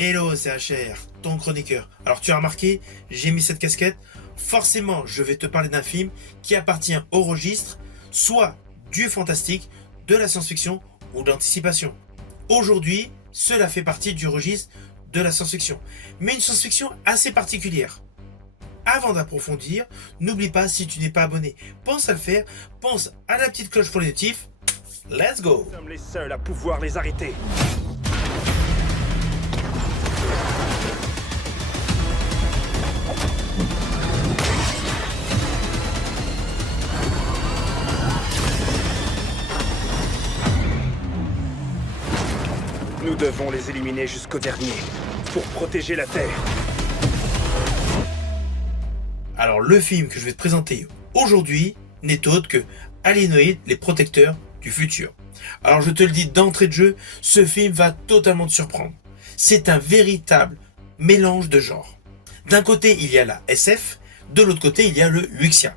Hello, c'est HR, ton chroniqueur. Alors tu as remarqué, j'ai mis cette casquette. Forcément, je vais te parler d'un film qui appartient au registre soit du fantastique, de la science-fiction ou d'anticipation. Aujourd'hui, cela fait partie du registre de la science-fiction, mais une science-fiction assez particulière. Avant d'approfondir, n'oublie pas, si tu n'es pas abonné, pense à le faire, pense à la petite cloche pour les notifs. Let's go! Nous sommes les seuls à pouvoir les arrêter. Nous devons les éliminer jusqu'au dernier, pour protéger la Terre. Alors le film que je vais te présenter aujourd'hui n'est autre que Alienoid, les protecteurs du futur. Alors je te le dis d'entrée de jeu, ce film va totalement te surprendre. C'est un véritable mélange de genres. D'un côté il y a la SF, de l'autre côté il y a le Wuxia.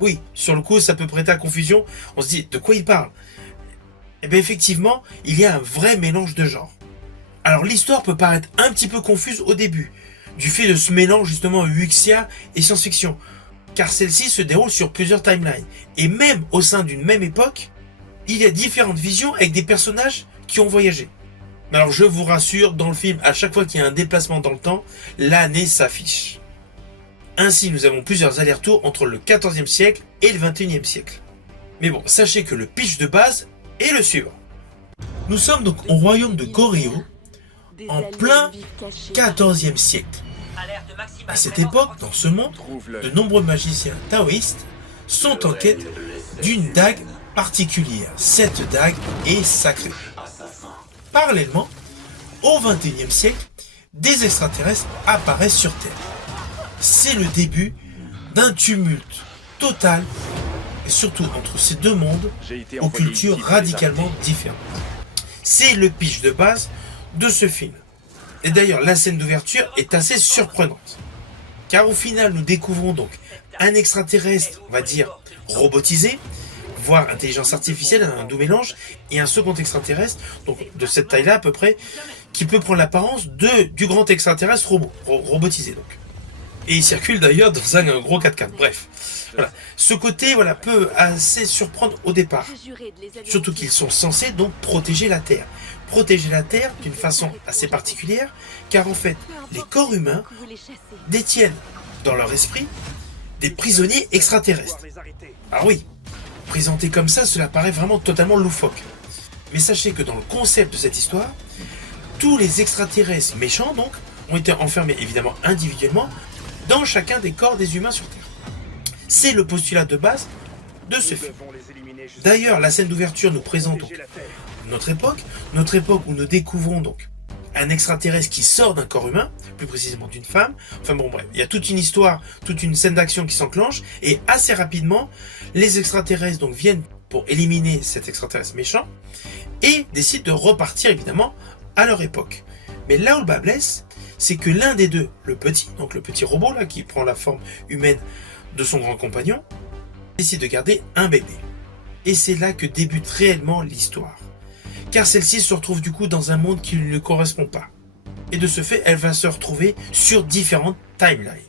Oui, sur le coup ça peut prêter à confusion, on se dit de quoi il parle? Eh bien effectivement, il y a un vrai mélange de genres. Alors l'histoire peut paraître un petit peu confuse au début, du fait de ce mélange justement Wuxia et science-fiction, car celle-ci se déroule sur plusieurs timelines, et même au sein d'une même époque, il y a différentes visions avec des personnages qui ont voyagé. Mais alors je vous rassure, dans le film, à chaque fois qu'il y a un déplacement dans le temps, l'année s'affiche. Ainsi, nous avons plusieurs allers-retours entre le 14e siècle et le 21e siècle. Mais bon, sachez que le pitch de base est le suivant. Nous sommes donc au royaume de Goryo, en plein 14e siècle. À cette époque, dans ce monde, de nombreux magiciens taoïstes sont en quête d'une dague particulière. Cette dague est sacrée. Parallèlement, au XXIe siècle, des extraterrestres apparaissent sur Terre. C'est le début d'un tumulte total, et surtout entre ces deux mondes, aux cultures radicalement différentes. C'est le pitch de base de ce film. Et d'ailleurs, la scène d'ouverture est assez surprenante. Car au final, nous découvrons donc un extraterrestre, on va dire, robotisé, voire intelligence artificielle, un doux mélange, et un second extraterrestre, donc de cette taille-là à peu près, qui peut prendre l'apparence du grand extraterrestre robotisé donc. Et il circule d'ailleurs dans un gros 4x4. Bref, voilà. Ce côté peut assez surprendre au départ. Surtout qu'ils sont censés donc protéger la Terre. Protéger la Terre d'une façon assez particulière, car en fait, les corps humains détiennent dans leur esprit des prisonniers extraterrestres. Ah oui, présenté comme ça, cela paraît vraiment totalement loufoque. Mais sachez que dans le concept de cette histoire, tous les extraterrestres méchants donc ont été enfermés évidemment individuellement dans chacun des corps des humains sur Terre. C'est le postulat de base de ce film. D'ailleurs, la scène d'ouverture nous présente donc notre époque où nous découvrons donc un extraterrestre qui sort d'un corps humain, plus précisément d'une femme. Enfin bon bref, il y a toute une histoire, toute une scène d'action qui s'enclenche, et assez rapidement, les extraterrestres donc viennent pour éliminer cet extraterrestre méchant, et décident de repartir évidemment à leur époque. Mais là où le bas blesse, c'est que l'un des deux, le petit robot là qui prend la forme humaine de son grand compagnon, décide de garder un bébé. Et c'est là que débute réellement l'histoire. Car celle-ci se retrouve du coup dans un monde qui ne lui correspond pas. Et de ce fait, elle va se retrouver sur différentes timelines.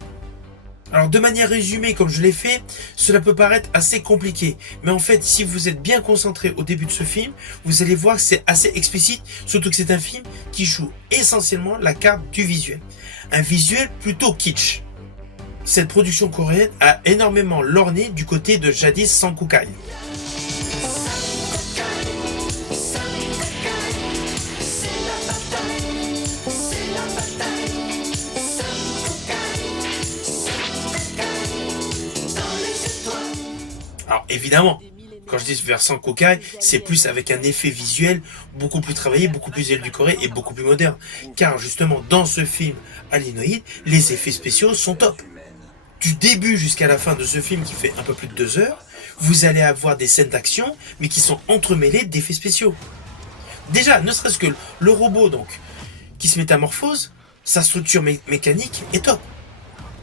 Alors de manière résumée, comme je l'ai fait, cela peut paraître assez compliqué. Mais en fait, si vous êtes bien concentré au début de ce film, vous allez voir que c'est assez explicite, surtout que c'est un film qui joue essentiellement la carte du visuel. Un visuel plutôt kitsch. Cette production coréenne a énormément lorgné du côté de jadis Sankukai. Alors évidemment, quand je dis vers Sankukai, c'est plus avec un effet visuel beaucoup plus travaillé, beaucoup plus édulcoré et beaucoup plus moderne. Car justement, dans ce film Alienoid, les effets spéciaux sont top. Du début jusqu'à la fin de ce film qui fait un peu plus de 2 heures, vous allez avoir des scènes d'action, mais qui sont entremêlées d'effets spéciaux. Déjà, ne serait-ce que le robot donc qui se métamorphose, sa structure mécanique est top.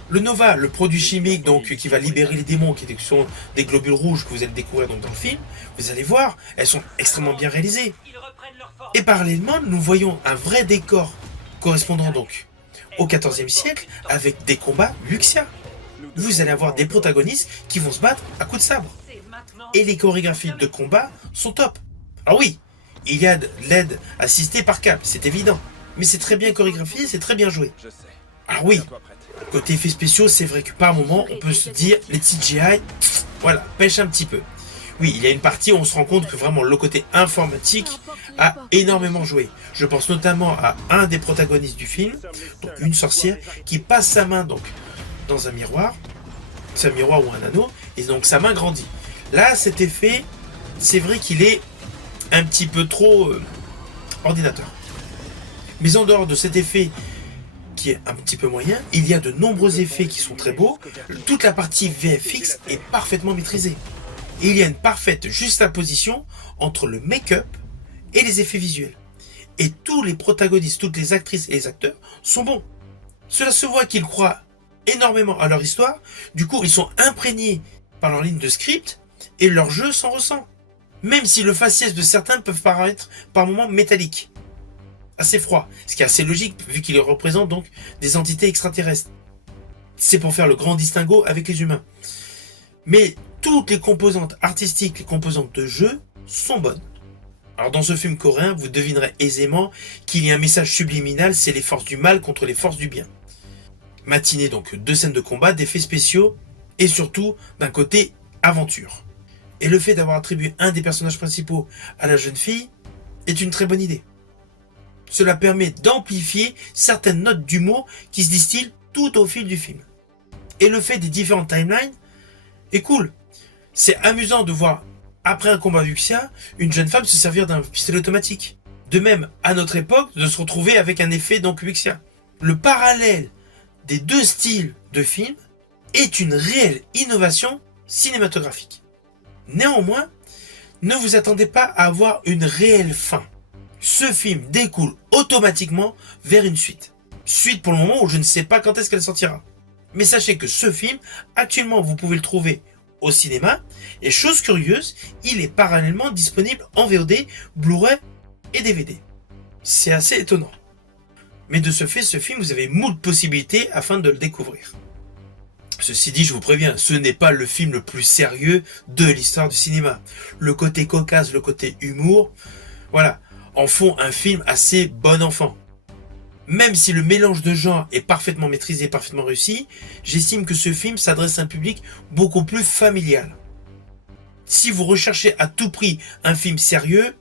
Le Nova, le produit chimique donc qui va libérer les démons, qui sont des globules rouges que vous allez découvrir donc dans le film, vous allez voir, elles sont extrêmement bien réalisées. Et parallèlement, nous voyons un vrai décor correspondant donc au XIVe siècle avec des combats wuxia. Vous allez avoir des protagonistes qui vont se battre à coups de sabre. Et les chorégraphies de combat sont top. Alors oui, il y a de l'aide assistée par câble, c'est évident. Mais c'est très bien chorégraphié, c'est très bien joué. Alors oui, côté effets spéciaux, c'est vrai que par moment, on peut se dire, les CGI, voilà, pêchent un petit peu. Oui, il y a une partie où on se rend compte que vraiment le côté informatique a énormément joué. Je pense notamment à un des protagonistes du film, donc une sorcière, qui passe sa main donc dans un miroir, c'est un miroir ou un anneau, et donc sa main grandit. Là, cet effet, c'est vrai qu'il est un petit peu trop ordinateur. Mais en dehors de cet effet qui est un petit peu moyen, il y a de nombreux effets qui sont très beaux. Toute la partie VFX est parfaitement maîtrisée. Et il y a une parfaite juxtaposition entre le make-up et les effets visuels. Et tous les protagonistes, toutes les actrices et les acteurs sont bons. Cela se voit qu'ils croient énormément à leur histoire. Du coup, ils sont imprégnés par leur ligne de script et leur jeu s'en ressent. Même si le faciès de certains peuvent paraître par moments métalliques. Assez froid, ce qui est assez logique vu qu'ils représentent donc des entités extraterrestres. C'est pour faire le grand distinguo avec les humains. Mais toutes les composantes artistiques, les composantes de jeu sont bonnes. Alors dans ce film coréen, vous devinerez aisément qu'il y a un message subliminal, c'est les forces du mal contre les forces du bien. Matinée donc, 2 scènes de combat, d'effets spéciaux et surtout d'un côté aventure. Et le fait d'avoir attribué un des personnages principaux à la jeune fille est une très bonne idée. Cela permet d'amplifier certaines notes d'humour qui se distillent tout au fil du film. Et le fait des différentes timelines est cool. C'est amusant de voir, après un combat wuxia, une jeune femme se servir d'un pistolet automatique. De même, à notre époque, de se retrouver avec un effet donc wuxia. Le parallèle des deux styles de film est une réelle innovation cinématographique. Néanmoins, ne vous attendez pas à avoir une réelle fin. Ce film découle automatiquement vers une suite. Suite pour le moment où je ne sais pas quand est-ce qu'elle sortira. Mais sachez que ce film, actuellement vous pouvez le trouver au cinéma. Et chose curieuse, il est parallèlement disponible en VOD, Blu-ray et DVD. C'est assez étonnant. Mais de ce fait, ce film, vous avez moult possibilités afin de le découvrir. Ceci dit, je vous préviens, ce n'est pas le film le plus sérieux de l'histoire du cinéma. Le côté cocasse, le côté humour, voilà, en font un film assez bon enfant. Même si le mélange de genres est parfaitement maîtrisé, parfaitement réussi, j'estime que ce film s'adresse à un public beaucoup plus familial. Si vous recherchez à tout prix un film sérieux,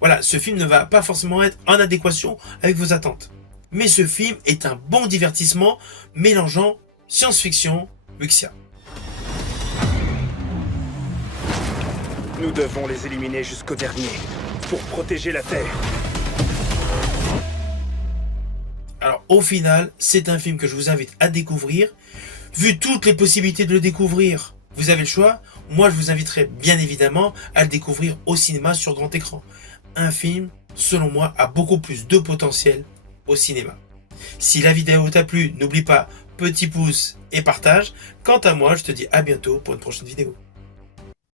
voilà, ce film ne va pas forcément être en adéquation avec vos attentes. Mais ce film est un bon divertissement mélangeant science-fiction, wuxia. Nous devons les éliminer jusqu'au dernier, pour protéger la Terre. Alors au final, c'est un film que je vous invite à découvrir. Vu toutes les possibilités de le découvrir, vous avez le choix. Moi, je vous inviterai bien évidemment à le découvrir au cinéma sur grand écran. Un film, selon moi, a beaucoup plus de potentiel au cinéma. Si la vidéo t'a plu, n'oublie pas petit pouce et partage. Quant à moi, je te dis à bientôt pour une prochaine vidéo.